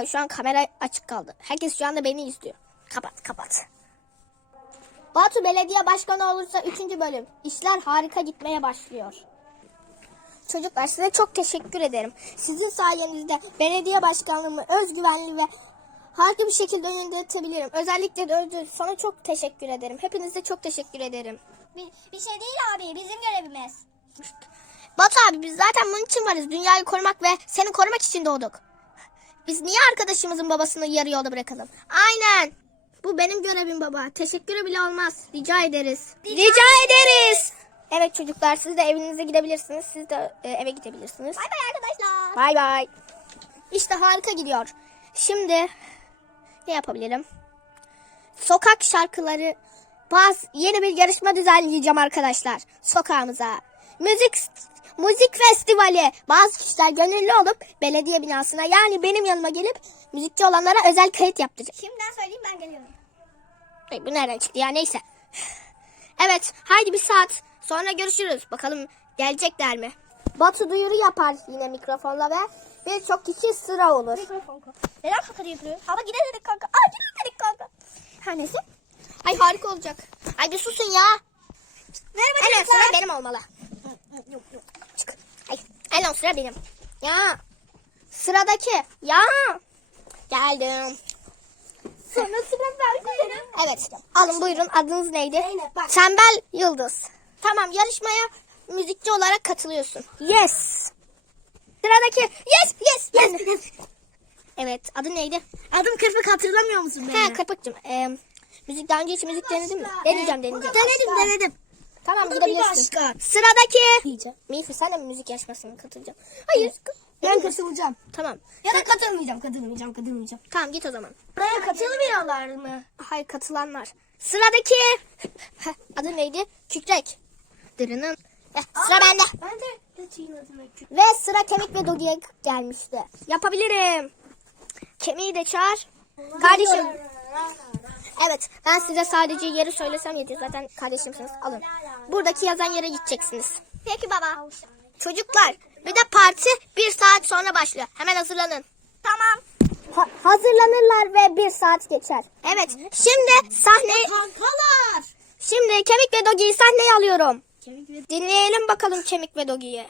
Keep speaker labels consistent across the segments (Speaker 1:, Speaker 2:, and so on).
Speaker 1: şu an kamera açık kaldı. Herkes şu anda beni izliyor. Kapat. Batu belediye başkanı olursa 3. bölüm. İşler harika gitmeye başlıyor. Çocuklar size çok teşekkür ederim. Sizin sayenizde belediye başkanlığımı özgüvenli ve harika bir şekilde yönetebilirim. Özellikle de sana çok teşekkür ederim. Hepinize çok teşekkür ederim.
Speaker 2: Bir şey değil abi, bizim görevimiz.
Speaker 1: Batu abi biz zaten bunun için varız. Dünyayı korumak ve seni korumak için doğduk. Biz niye arkadaşımızın babasını yarı yolda bırakalım? Aynen. Bu benim görevim baba. Teşekkürü bile olmaz. Rica ederiz. Rica ederiz. Evet çocuklar siz de evinize gidebilirsiniz. Siz de eve gidebilirsiniz.
Speaker 2: Bay bay arkadaşlar.
Speaker 1: Bay bay. İşte harika gidiyor. Şimdi ne yapabilirim? Sokak şarkıları yeni bir yarışma düzenleyeceğim arkadaşlar. Sokağımıza. Müzik festivali. Bazı kişiler gönüllü olup belediye binasına yani benim yanıma gelip müzikçi olanlara özel kayıt yaptıracak.
Speaker 2: Şimdiden söyleyeyim, ben geliyorum.
Speaker 1: Bu nereden çıktı ya, neyse. Evet haydi bir saat sonra görüşürüz. Bakalım gelecekler mi? Batu duyuru yapar yine mikrofonla ve birçok kişi sıra olur.
Speaker 2: Neden kakara yapıyor? Ama yine dedik kanka. Aa yine dedik kanka.
Speaker 1: Her neyse. Ay harika olacak. Ay bir susun ya.
Speaker 2: Merhaba
Speaker 1: En ön
Speaker 2: çocuklar.
Speaker 1: sıra benim olmalı.
Speaker 2: Yok.
Speaker 1: Çık. Ay, en ön sıra benim. Ya. Sıradaki. Ya. Geldim.
Speaker 2: Sonra sıra ben koyarım.
Speaker 1: Evet. Alın buyurun. Adınız neydi?
Speaker 2: Zeynep, bak.
Speaker 1: Tembel Yıldız. Tamam yarışmaya müzikçi olarak katılıyorsun. Yes. Sıradaki. Yes. Evet. Adın neydi?
Speaker 2: Adım Kırpık, hatırlamıyor musun beni?
Speaker 1: He Kırpık'cığım. Müzik daha önce hiç müzik denedin mi? Deneyeceğim.
Speaker 2: Denedim.
Speaker 1: Tamam
Speaker 2: Bu da
Speaker 1: gidebilirsin.
Speaker 2: bir başka.
Speaker 1: Sıradaki.
Speaker 2: Diyeceğim.
Speaker 1: Milfi sen de mi müzik yarışmasına katılacaksın? Hayır.
Speaker 2: Ben katılacağım.
Speaker 1: Tamam.
Speaker 2: Ya da katılmayacağım.
Speaker 1: Tamam git o zaman.
Speaker 2: Buraya katılmıyorlar mı?
Speaker 1: Hayır katılanlar. Sıradaki. Adı neydi? Kükrek. Dırının. Sıra bende.
Speaker 2: Ben de Çiğ'in adına küçük.
Speaker 1: Ve sıra Kemik ve Dogi'ye gelmişti. Yapabilirim. Kemiği de çağır. Kardeşim. Evet ben size sadece yeri söylesem yeter. Zaten kardeşimsiniz. Alın. Buradaki yazan yere gideceksiniz.
Speaker 2: Peki baba.
Speaker 1: Çocuklar bir de parti 1 saat sonra başlıyor. Hemen hazırlanın.
Speaker 2: Tamam.
Speaker 1: Hazırlanırlar ve 1 saat geçer. Evet şimdi sahne.
Speaker 2: Kankalar.
Speaker 1: Şimdi Kemik ve Dogi'yi sahneye alıyorum.
Speaker 2: Kemik ve
Speaker 1: Dinleyelim bakalım Kemik ve Dogi'yi.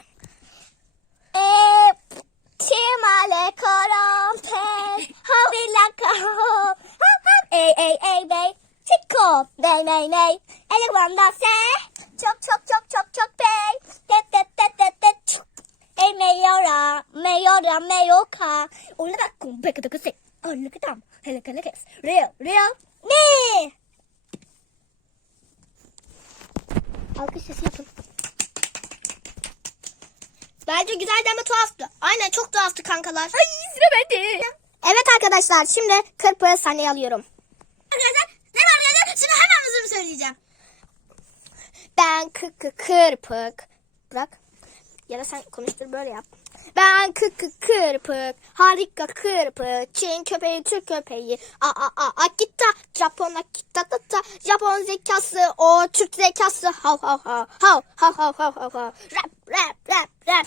Speaker 2: Timale karampe havila kaho ey bey tiko bey ney elevanda se çok bey tet ey meyoka onlara kumpe kıtıkısı onluktam helekes real ne
Speaker 1: Alkış sesi yapın. Bence güzeldi ama tuhaftı. Aynen çok tuhaftı kankalar.
Speaker 2: ay sıra bende.
Speaker 1: Evet arkadaşlar şimdi Kırpık'ı sahneye alıyorum.
Speaker 2: Arkadaşlar ne var ya şimdi hemen hızlı söyleyeceğim.
Speaker 1: Ben Kırpık. Bırak. Ya da sen konuştur böyle yap. Ben Kırpık. Harika Kırpık. Çin köpeği Türk köpeği. Akita. Japon akita tata. Japon zekası o Türk zekası. Hav. Rap.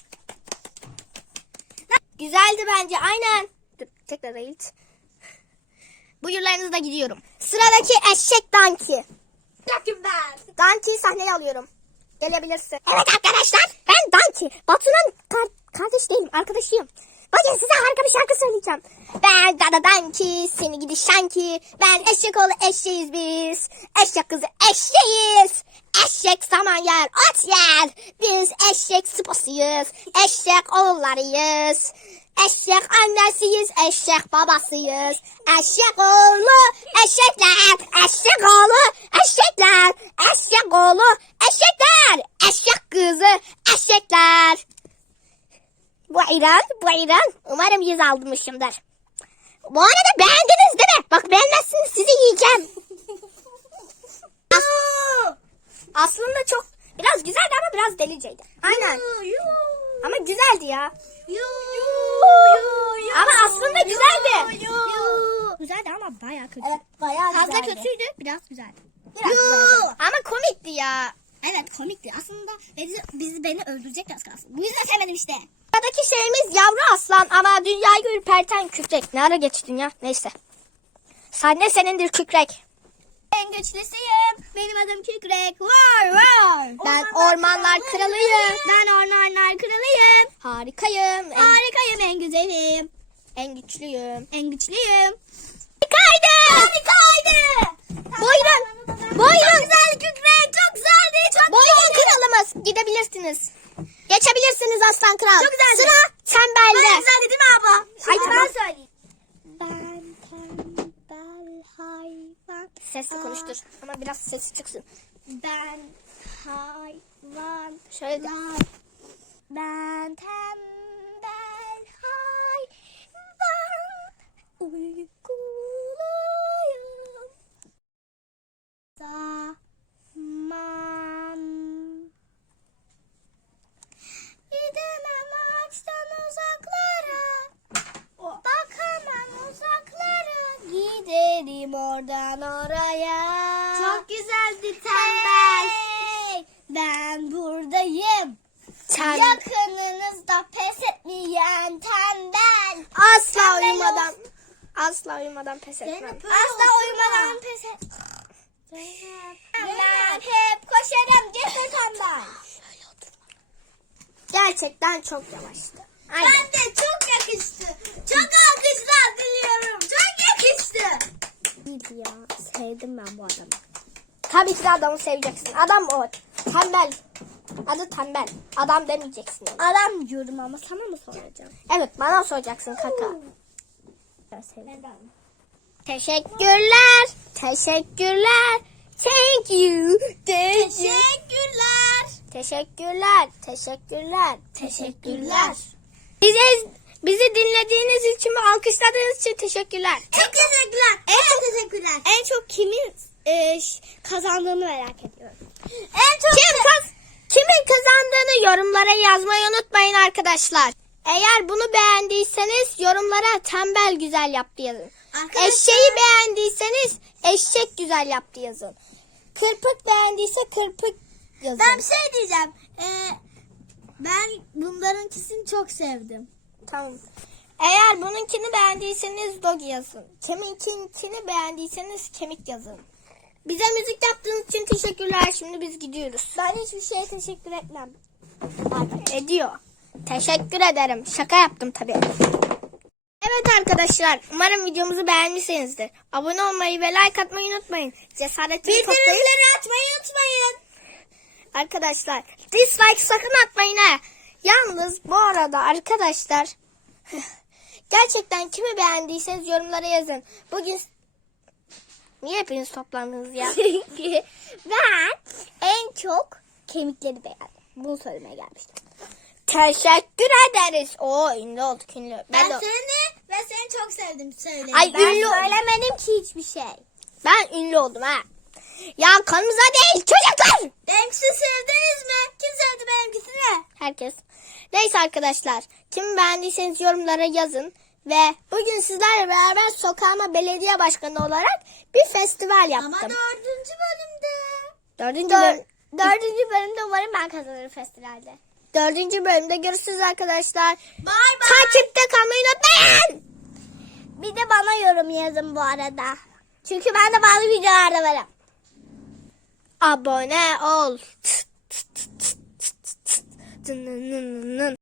Speaker 1: Güzeldi bence aynen. Dur, tekrar eğit. Buyurlarınızla gidiyorum. Sıradaki eşek Danki.
Speaker 2: Bakın ben.
Speaker 1: Danki'yi sahneye alıyorum. Gelebilirsin. Evet arkadaşlar ben Danki. Batu'nun kardeş değilim arkadaşıyım. Bugün size harika bir şarkı söyleyeceğim. Ben Dada Danki seni gidi şanki. Ben eşek oğlu eşeğiz biz. Eşek kızı eşeğiz. Eşek saman yer ot yer. Biz eşek sıpasıyız. Eşek oğullarıyız. Eşek annesiyiz, eşek babasıyız. Eşek oğlu, eşekler. Eşek oğlu, eşekler. Eşek oğlu, eşekler. Eşek kızı, eşekler. Buyurun. Umarım 100 almışımdır. Bu arada beğendiniz değil mi? Bak beğenmezsiniz sizi yiyeceğim. Aslında çok biraz güzeldi ama biraz deliceydi. Aynen. Ama güzeldi ya. Ama aslında güzeldi.
Speaker 2: Güzeldi ama bayağı kötü.
Speaker 1: Evet bayağı
Speaker 2: Fazla
Speaker 1: güzeldi.
Speaker 2: kötüydü, biraz güzeldi.
Speaker 1: Ama komikti ya.
Speaker 2: Evet komikti. Aslında beni öldürecekti az kalsın. Bu yüzden sevmedim işte.
Speaker 1: Sıradaki şeyimiz yavru aslan. aslan ama dünyayı ürperten kükrek. Ne ara geçtin ya? Neyse. Sahne senindir kükrek.
Speaker 2: En güçlüsüyüm. Benim adım Kükrek. Var var.
Speaker 1: Ben ormanlar kralıyım.
Speaker 2: Ben ormanlar kralıyım.
Speaker 1: Harikayım.
Speaker 2: Harikayım, en güzelim.
Speaker 1: En güçlüyüm.
Speaker 2: En güçlüyüm.
Speaker 1: Harikaydı.
Speaker 2: Harikaydı.
Speaker 1: Buyurun.
Speaker 2: Çok
Speaker 1: Buyurun.
Speaker 2: güzel Kükrek. Çok güzeldi. Çok
Speaker 1: Buyurun
Speaker 2: güzeldi.
Speaker 1: kralımız. Gidebilirsiniz. Geçebilirsiniz aslan kral.
Speaker 2: Çok güzeldi.
Speaker 1: Sıra tembelde.
Speaker 2: Çok güzeldi değil mi abla?
Speaker 1: Ay,
Speaker 2: Şimdi
Speaker 1: tamam.
Speaker 2: ben söyleyeyim. Ben tembel hayvan.
Speaker 1: Sesli konuştur. Ama biraz sesi çıksın.
Speaker 2: Ben hayvan.
Speaker 1: Şöyle de.
Speaker 2: Ben tembel hayvan. Uykuluyum. Zaman. Gidemem ağaçtan uzaklara. Bakamam uzaklara. Giderim oradan oraya. Çok güzeldi tembel. Hey, ben buradayım. Yakınınızda pes etmeyen tembel.
Speaker 1: Asla
Speaker 2: Tembel
Speaker 1: uyumadan. Asla uyumadan pes etmem.
Speaker 2: Asla uyumadan pes et. Ben hep koşarım cesur tembel.
Speaker 1: Gerçekten çok yavaştı. Aynen.
Speaker 2: Ben de çok yakıştı. Çok alkışlar diliyorum. Çok yakıştı. İyiydi ya. Sevdim ben bu adamı.
Speaker 1: Tabii ki de adamı seveceksin. Adam o. Tembel. Adı tembel. Adam demeyeceksin.
Speaker 2: Adam diyorum ama sana mı soracağım?
Speaker 1: Evet bana soracaksın kaka.
Speaker 2: Neden?
Speaker 1: Teşekkürler. Teşekkürler. Thank you.
Speaker 2: Teşekkürler.
Speaker 1: Teşekkürler. Teşekkürler.
Speaker 2: Teşekkürler.
Speaker 1: Bizi dinlediğiniz için ve alkışladığınız için teşekkürler.
Speaker 2: Çok teşekkürler. En teşekkürler. En çok kimin kazandığını merak ediyorum. En çok
Speaker 1: Kimin kazandığını yorumlara yazmayı unutmayın arkadaşlar. Eğer bunu beğendiyseniz yorumlara tembel güzel yaptı yazın.
Speaker 2: Arkadaşlar-
Speaker 1: Eşeği beğendiyseniz eşek güzel yaptı yazın. Kırpık beğendiyse kırpık yazın.
Speaker 2: Ben bir şey diyeceğim. Ben bunlarınkisini çok sevdim.
Speaker 1: Tamam. Eğer bununkini beğendiyseniz dog yazın. Kiminkini beğendiyseniz kemik yazın. Bize müzik yaptığınız için teşekkürler. Şimdi biz gidiyoruz.
Speaker 2: Ben hiçbir şeye teşekkür etmem.
Speaker 1: Ediyor. Teşekkür ederim. Şaka yaptım tabii. Evet arkadaşlar. Umarım videomuzu beğenmişsinizdir. Abone olmayı ve like atmayı unutmayın. Cesaretini toplayın.
Speaker 2: Bildirimleri açmayı unutmayın.
Speaker 1: Arkadaşlar dislike sakın atmayın ha. Yalnız bu arada arkadaşlar gerçekten kimi beğendiyseniz yorumlara yazın. Bugün niye hepiniz toplandınız ya?
Speaker 2: Çünkü ben en çok kemikleri beğendim. Bunu söylemeye gelmiştim.
Speaker 1: Teşekkür ederiz. Oo ünlü olduk ünlü. Ben
Speaker 2: seni çok sevdim söyle.
Speaker 1: Ay,
Speaker 2: ben
Speaker 1: ünlü-
Speaker 2: söylemedim ki hiçbir şey.
Speaker 1: Ben ünlü oldum ha. Ya kanımıza değil çocuklar.
Speaker 2: Benimkisini sevdiniz mi? Kim sevdi benimkisini?
Speaker 1: Herkes. Neyse arkadaşlar. Kimi beğendiyseniz yorumlara yazın. Ve bugün sizlerle beraber sokağıma belediye başkanı olarak bir festival yaptım.
Speaker 2: Ama 4. bölümde.
Speaker 1: Dördüncü
Speaker 2: bölümde umarım ben kazanırım festivalde.
Speaker 1: Dördüncü bölümde görüşürüz arkadaşlar.
Speaker 2: Bye bye.
Speaker 1: Takipte kalmayı unutmayın.
Speaker 2: Bir de bana yorum yazın bu arada. Çünkü ben de bazı videolarda varım.
Speaker 1: Abone ol.